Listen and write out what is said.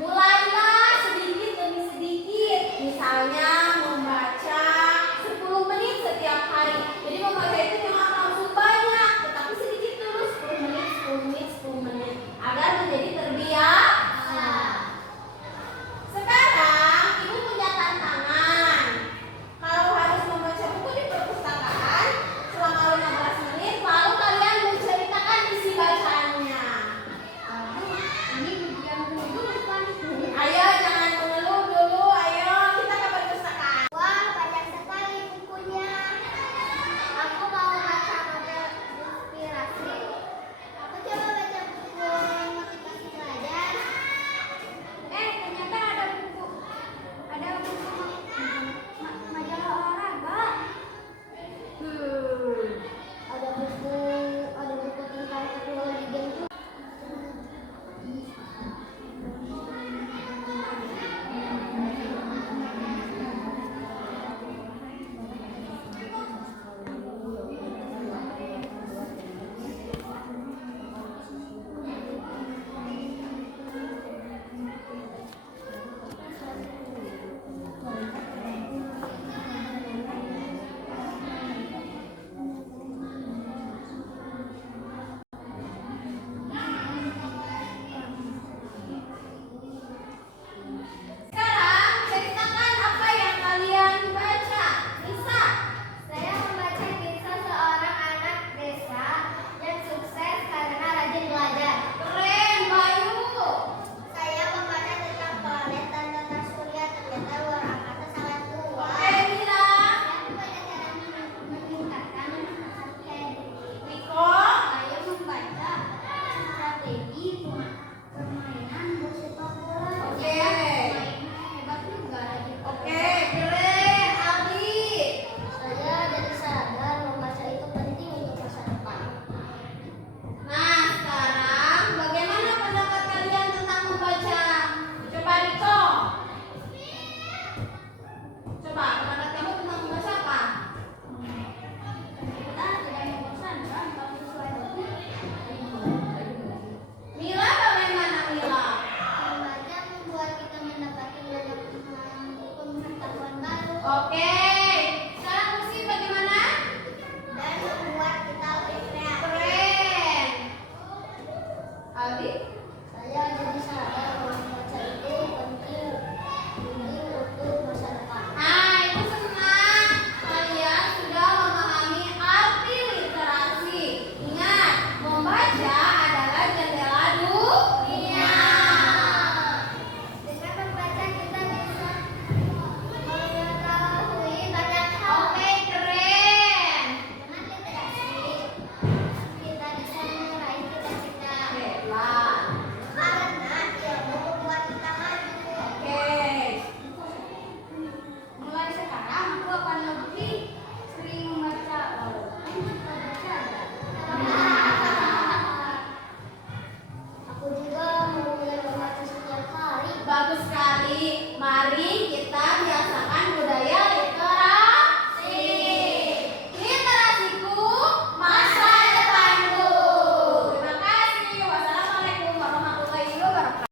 Mulailah sedikit demi sedikit. Misalnya membaca 10 menit setiap hari. Jadi membaca itu jangan langsung banyak, tetapi sedikit dulu, 10 menit, 10 menit, 10 menit, agar menjadi terbiasa. Sekarang ibu punya tantangan. Kalau harus membaca buku di perpustakaan selama 15 menit, lalu kalian menceritakan isi bacaannya. Ayo jangan mengeluh dulu, ayo kita ke perpustakaan. Wah, banyak sekali bukunya. Aku mau baca novel inspirasi. Aku coba baca buku motivasi pelajar. Ternyata ada buku majalah olahraga. Ada buku tentang teknologi game juga. Sekarang ceritakan apa yang kalian baca. Nisa. Saya membaca kisah seorang anak desa yang sukses karena rajin belajar. Keren, Bayu. Saya membaca tentang planet dan tata surya, ternyata luar angkasa sangat luas. Oke, Mila. Saya membaca cara meningkatkan harga diri. Riko. Saya membaca strategi permainan bersepak bola. Oke. Mainnya hebat juga rajin. Oke, keren. Aldi. Saya jadi sadar membaca itu penting untuk masa depan. Nah, sekarang bagaimana pendapat kalian tentang membaca? Coba Riko. Coba pendapat kamu tentang membaca apa? Kita tidak membosankan kalau sesuai hobi. Mila bagaimana Mila? Membaca membuat kita mendapatkan banyak pengetahuan baru Oke. Sekarang musik bagaimana? dan membuat kita lebih kreatif. Keren. Aldi? Saya jadi sadar bahwa membaca itu penting untuk masa depan. Nah, ibu senang kalian sudah memahami arti literasi. Ingat, membaca adalah jendela dunia. Dengan membaca kita bisa mengetahui banyak hal. Oke, keren. Dengan literasi kita bisa meraih cita-cita. Baiklah. Karena ilmu membuat kita maju. Oke. Mulai sekarang aku akan lebih sering membaca walaupun membaca. Aku juga mau mulai membaca setiap hari. Bagus sekali. Mari kita biasakan